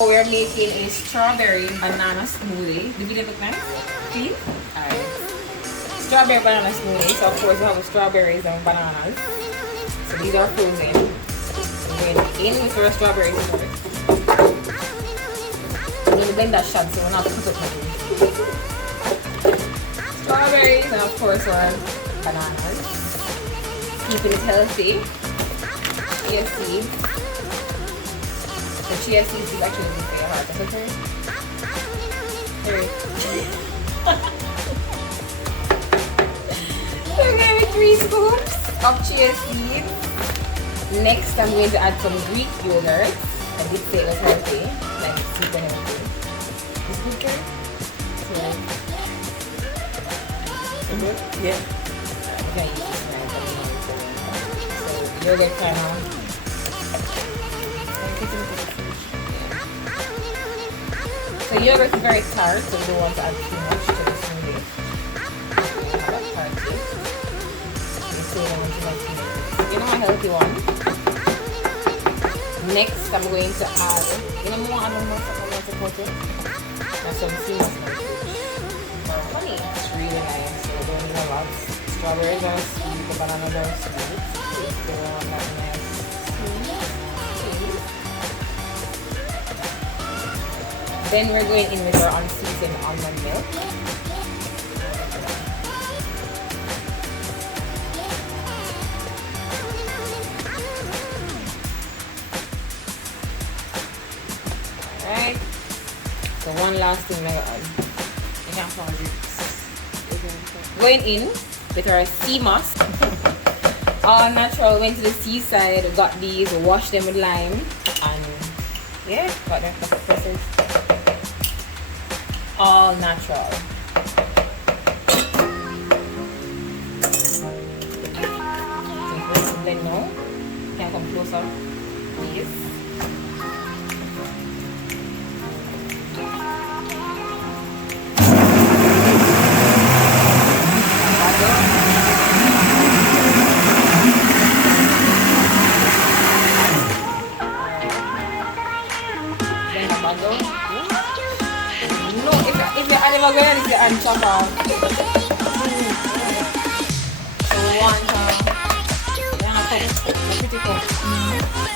We're making a strawberry banana smoothie. The video look nice? Clean? Alright. Strawberry banana smoothie. So of course we have strawberries and bananas. So these are frozen. We're going in with our strawberries first. We're going to blend that shot so we're not put up nothing. Strawberries and of course our bananas. Keeping it healthy. Chia seeds. The chia seeds is actually good for your heart, isn't it? So we're going with 3 scoops of chia seeds. Next, I'm going to add some Greek yogurt. I did say it was healthy, like sweet and healthy. Is good for it? Good? Yeah. Okay, you can use this now. So yogurt kind of. So yogurt is very tart, so you don't want to add too much to the smoothie. You have that tart taste. You still don't want too much smoothie. You know my healthy one. Next, I'm going to add, you know more, I don't know what to put it. There's some seeds for honey. It's really nice. So we don't need a lot. Strawberries are sweet, the bananas are sweet. So you still want that nice. Then we're going in with our unseasoned almond milk. Alright. So one last thing I'm going to add. You can't find it. Going in with our sea moss. All natural. Went to the seaside, got these, washed them with lime, and yeah, got them for the process. All natural. Then no, can I come closer, please? If you're animal going to get and chop off. So one, pretty cool.